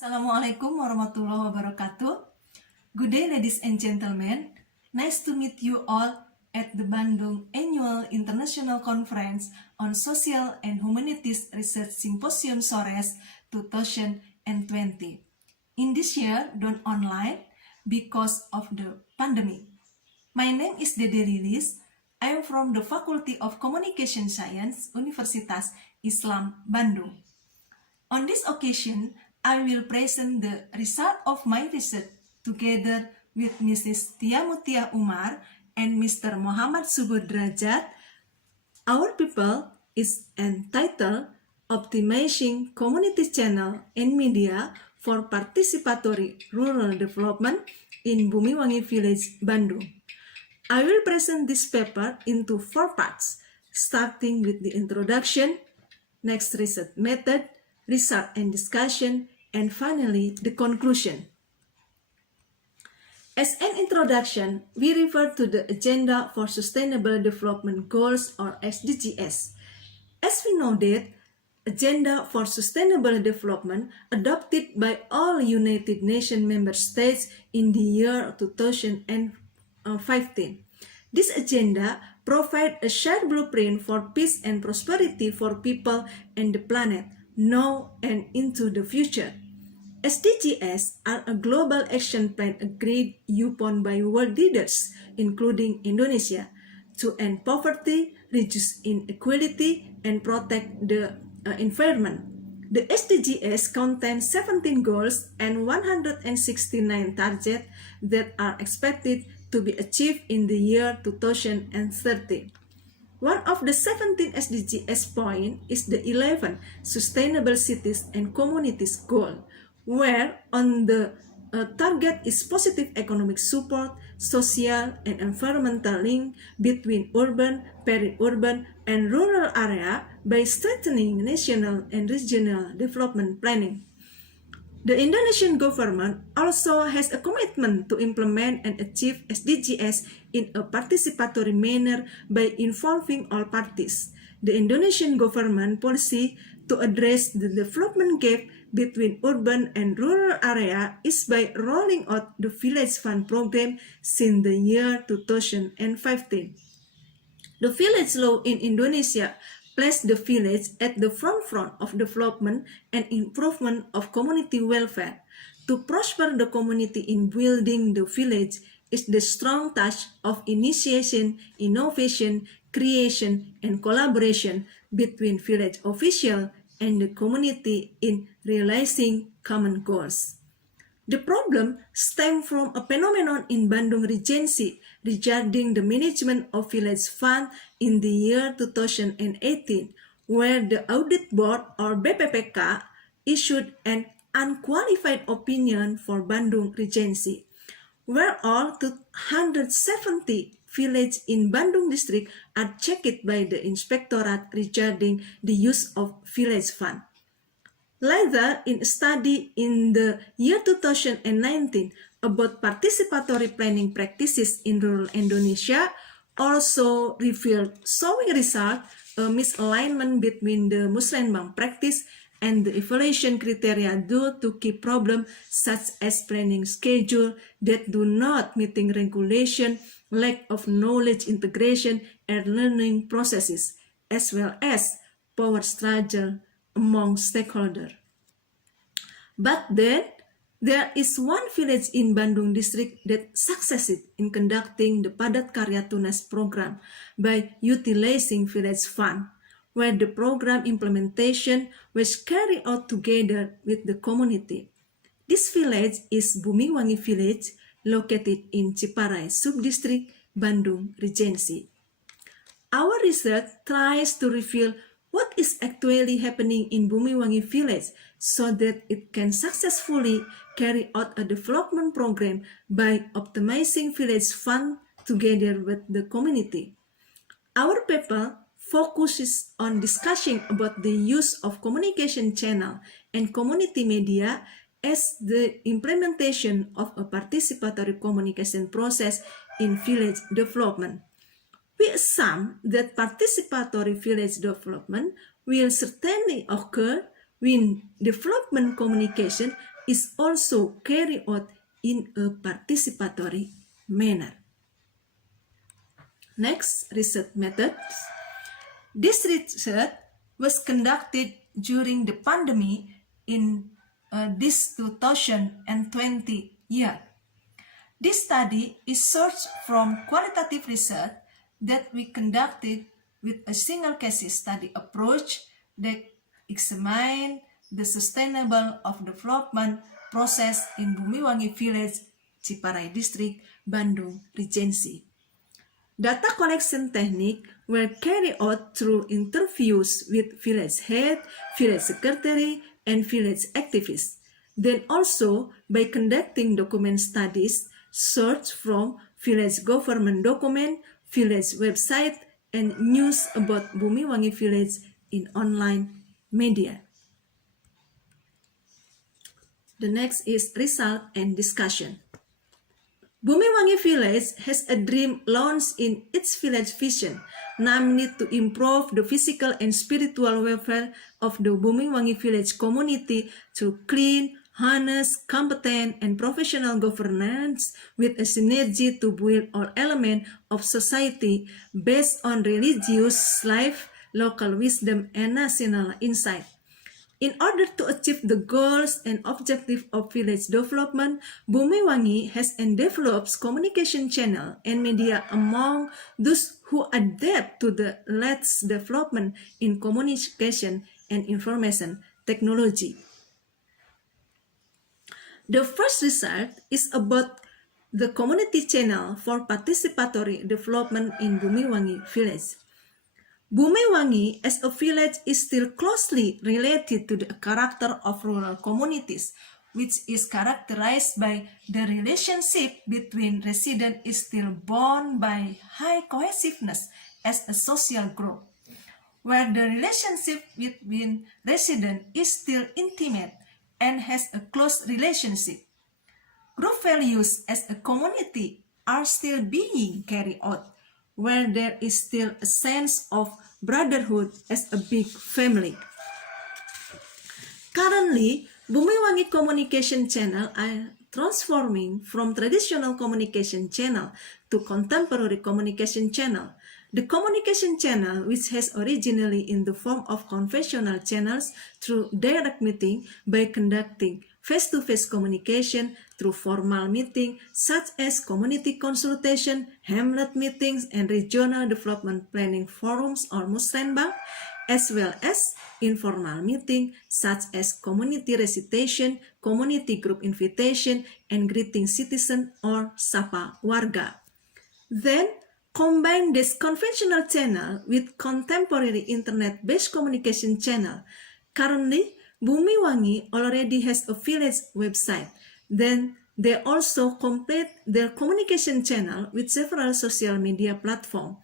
Assalamualaikum warahmatullahi wabarakatuh. Good day, ladies and gentlemen. Nice to meet you all at the Bandung Annual International Conference on Social and Humanities Research Symposium SORES 2020. In this year, done online because of the pandemic. My name is Dede Lilis. I am from the Faculty of Communication Science, Universitas Islam Bandung. On this occasion, I will present the result of my research together with Mrs. Tia Mutia Umar and Mr. Muhammad Subudrajat. Our paper is entitled Optimizing Community Channel and Media for Participatory Rural Development in Bumiwangi Village, Bandung. I will present this paper into 4 parts, starting with the introduction, next research method, result and discussion, and finally the conclusion. As an introduction, we refer to the Agenda for Sustainable Development Goals or SDGs. As we know that Agenda for Sustainable Development adopted by all United Nations member states in the year 2015. This agenda provides a shared blueprint for peace and prosperity for people and the planet, now and into the future. SDGs are a global action plan agreed upon by world leaders, including Indonesia, to end poverty, reduce inequality, and protect the environment. The SDGs contain 17 goals and 169 targets that are expected to be achieved in the year 2030. One of the 17 SDGs points is the 11 Sustainable Cities and Communities goal, where on the target is positive economic support, social and environmental link between urban, peri-urban, and rural area by strengthening national and regional development planning. The Indonesian government also has a commitment to implement and achieve SDGs in a participatory manner by involving all parties. The Indonesian government policy to address the development gap between urban and rural area is by rolling out the Village Fund program since the year 2015. The village law in Indonesia place the village at the front of development and improvement of community welfare. To prosper the community in building the village is the strong touch of initiation, innovation, creation, and collaboration between village officials and the community in realizing common goals. The problem stems from a phenomenon in Bandung Regency regarding the management of village fund in the year 2018, where the Audit Board or BPPK issued an unqualified opinion for Bandung Regency, where all 270 villages in Bandung district are checked by the inspectorate regarding the use of village fund. Later, in a study in the year 2019 about participatory planning practices in rural Indonesia, also revealed showing result a misalignment between the Musrembang practice and the evaluation criteria due to key problems such as planning schedule that do not meeting regulation, lack of knowledge integration, and learning processes, as well as power struggle among stakeholders. But then, there is one village in Bandung district that succeeded in conducting the Padat Karya Tunas program by utilizing village fund, where the program implementation was carried out together with the community. This village is Bumiwangi Village, located in Ciparai Subdistrict, Bandung Regency. Our research tries to reveal what is actually happening in Bumiwangi Village so that it can successfully carry out a development program by optimizing village fund together with the community. Our paper focuses on discussing about the use of communication channel and community media as the implementation of a participatory communication process in village development. We assume that participatory village development will certainly occur when development communication is also carried out in a participatory manner. Next, research methods. This research was conducted during the pandemic in this 2020 year. This study is sourced from qualitative research that we conducted with a single case study approach that examined the sustainable of development process in Bumiwangi Village, Ciparai District, Bandung Regency. Data collection techniques were carried out through interviews with village head, village secretary, and village activists. Then also by conducting document studies, search from village government document, village website, and news about Bumiwangi Village in online media. The next is result and discussion. Bumiwangi Village has a dream launched in its village vision, namely to improve the physical and spiritual welfare of the Bumiwangi Village community through clean, honest, competent, and professional governance with a synergy to build all elements of society based on religious life, local wisdom, and national insight. In order to achieve the goals and objectives of village development, Bumiwangi has developed communication channel and media among those who adapt to the latest development in communication and information technology. The first result is about the community channel for participatory development in Bumiwangi Village. Bumiwangi as a village is still closely related to the character of rural communities, which is characterized by the relationship between residents is still bound by high cohesiveness as a social group, where the relationship between residents is still intimate and has a close relationship. Group values as a community are still being carried out, where there is still a sense of brotherhood as a big family. Currently, Bumiwangi communication channel are transforming from traditional communication channel to contemporary communication channel. The communication channel, which has originally in the form of conventional channels through direct meeting by conducting face-to-face communication through formal meeting such as community consultation, hamlet meetings, and regional development planning forums or musrenbang, as well as informal meeting such as community recitation, community group invitation, and greeting citizen or sapa warga. Then, combine this conventional channel with contemporary internet-based communication channel. Currently, Bumiwangi already has a village website. Then they also complete their communication channel with several social media platforms.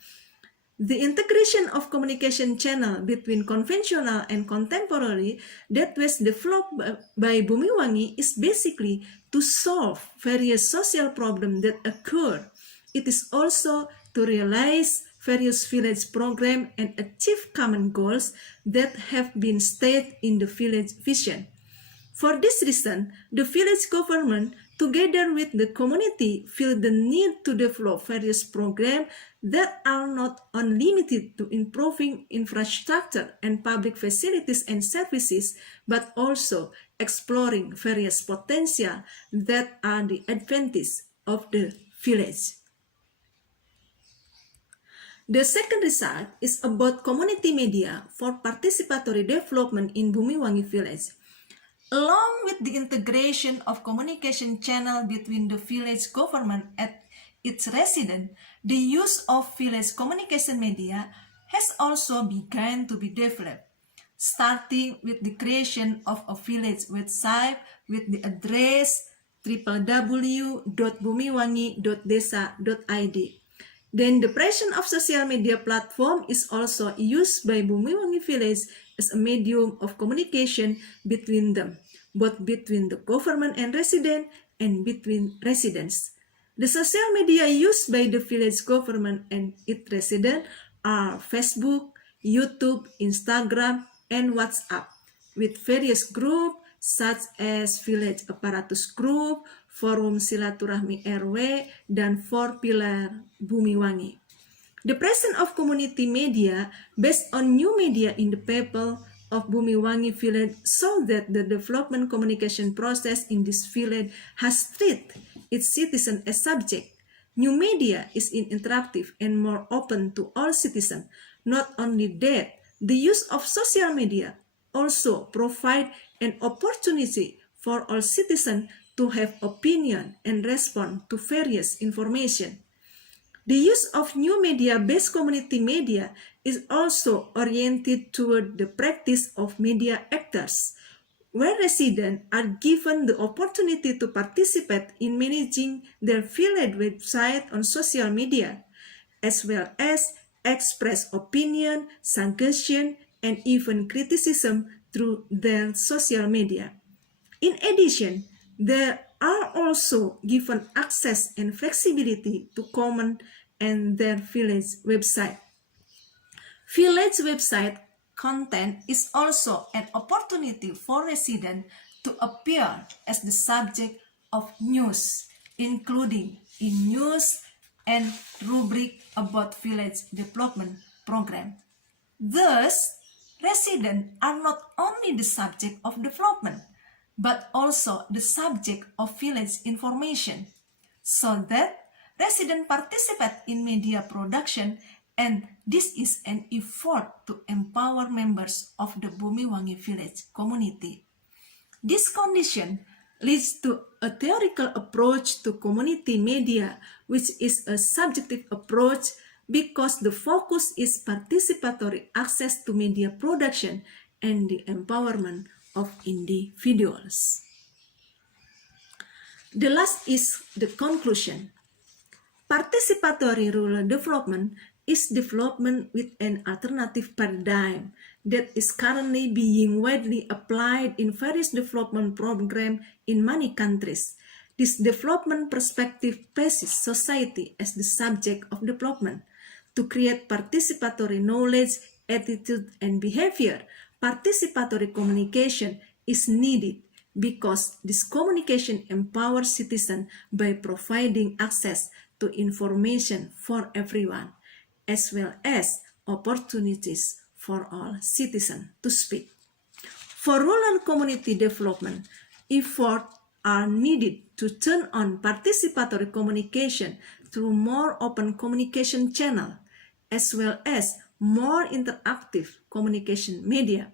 The integration of communication channel between conventional and contemporary that was developed by Bumiwangi is basically to solve various social problems that occur. It is also to realize various village programs and achieve common goals that have been stated in the village vision. For this reason, the village government, together with the community, feel the need to develop various programs that are not unlimited to improving infrastructure and public facilities and services, but also exploring various potential that are the advantage of the village. The second result is about community media for participatory development in Bumiwangi Village. Along with the integration of communication channel between the village government and its residents, the use of village communication media has also begun to be developed, starting with the creation of a village website with the address www.bumiwangi.desa.id. Then the presence of social media platform is also used by Bumiwangi Village as a medium of communication between them, both between the government and resident and between residents. The social media used by the village government and its residents are Facebook, YouTube, Instagram, and WhatsApp, with various groups, such as village apparatus group, forum silaturahmi RW, dan 4 pilar Bumi Wangi. The presence of community media based on new media in the people of Bumi Wangi village show that the development communication process in this village has treated its citizens as subject. New media is interactive and more open to all citizens. Not only that, the use of social media also provide an opportunity for all citizens to have opinion and respond to various information. The use of new media-based community media is also oriented toward the practice of media actors, where residents are given the opportunity to participate in managing their village website on social media, as well as express opinion, suggestion, and even criticism through their social media. In addition, they are also given access and flexibility to comment and their village website. Village website content is also an opportunity for residents to appear as the subject of news, including in news and rubric about village development program. Thus, residents are not only the subject of development, but also the subject of village information, so that residents participate in media production, and this is an effort to empower members of the Bumi Wangi village community. This condition leads to a theoretical approach to community media, which is a subjective approach because the focus is participatory access to media production and the empowerment of individuals. The last is the conclusion. Participatory rural development is development with an alternative paradigm that is currently being widely applied in various development programs in many countries. This development perspective places society as the subject of development. To create participatory knowledge, attitude, and behavior, participatory communication is needed because this communication empowers citizens by providing access to information for everyone, as well as opportunities for all citizens to speak. For rural community development, efforts are needed to turn on participatory communication through more open communication channels, as well as more interactive communication media.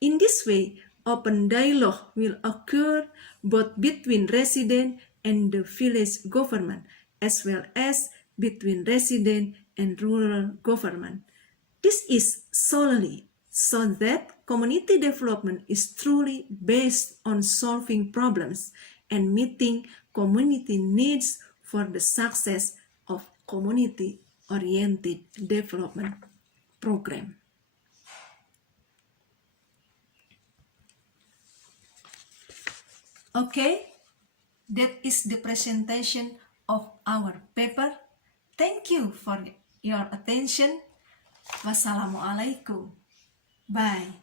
In this way, open dialogue will occur both between residents and the village government, as well as between resident and rural government. This is solely so that community development is truly based on solving problems and meeting community needs for the success of community-oriented development program. Okay, that is the presentation of our paper. Thank you for your attention. Wassalamualaikum. Bye.